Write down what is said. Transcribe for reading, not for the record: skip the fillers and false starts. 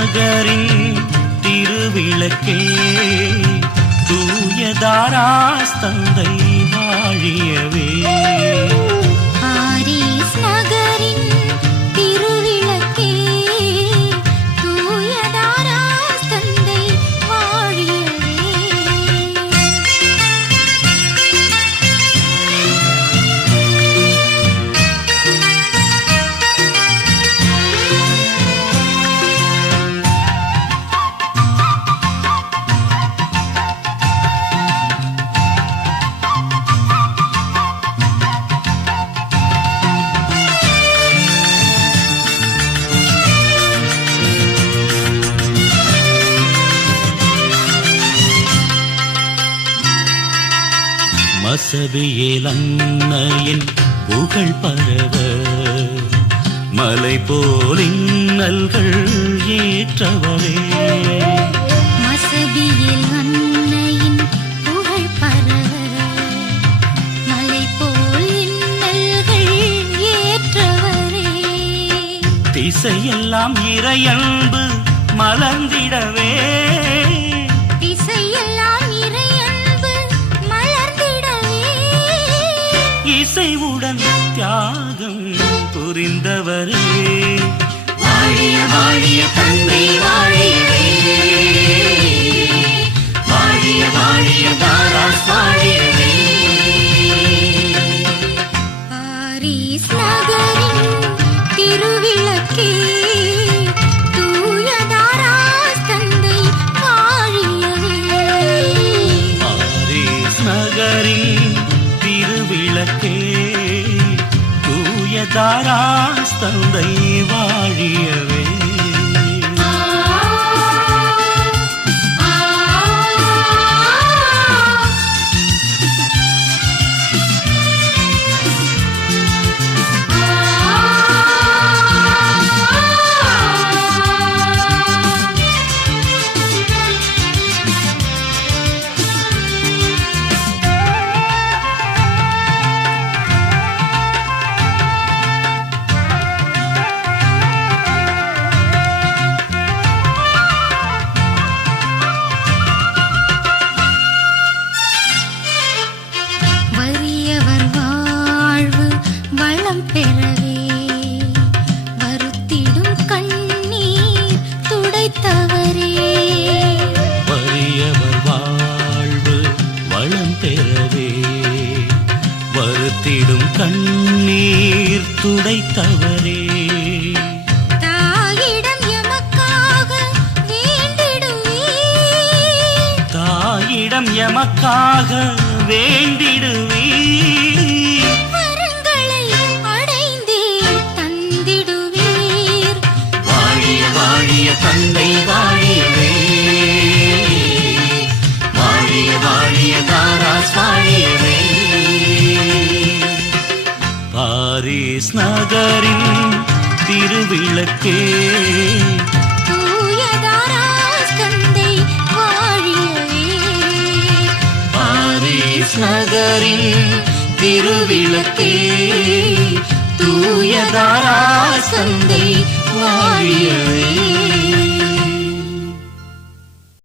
நகரின் திருவிளக்கே தூயதாராஸ் தந்தை வாழியவே. பாரிஸ் நகரின் திருவிளக்கே தூயதாராஸ் தந்தை வாழியவே. மசபியேல் அன்னையின் புகழ் பரவ மலை போல் இன்னல்கள் ஏற்றவரே. மசபியேல் அன்னையின் புகழ் பரவ மலை போல் இன்னல்கள் ஏற்றவரே. திசையெல்லாம் இறையன்பு மலர்ந்திடவே. இசைவுடன் தியாகம் புரிந்தவரே. வாழிய வாழிய தந்தை வாழியவே. வாழிய வாழிய தாராஸ் வாழியவே. பாரிஸ் நகரின் திருவிளக்கே தூயதாராஸ் தந்தை வாழியவே. பாரிஸ் நகரின் திருவிளக்கே தூயதாராஸ் தந்தை வாழியவே. பெறவே வருத்திடும் கண்ணீர் துடைத்தவரே. வறியவர் வாழ்வு வளம் பெறவே வருத்திடும் கண்ணீர் துடைத்தவரே. தாயிடம் எமக்காக வேண்டிடுவீர். தாயிடம் எமக்காக வேண்டிடுவீர். தந்தை வாழியவே. வாழிய வாழிய தாராஸ் வாழியவே. பாரிஸ் நகரின் திருவிளக்கே தூயதாராஸ் தந்தை வாழியவே. பாரிஸ் நகரின் திருவிளக்கே தூயதாராஸ் தந்தை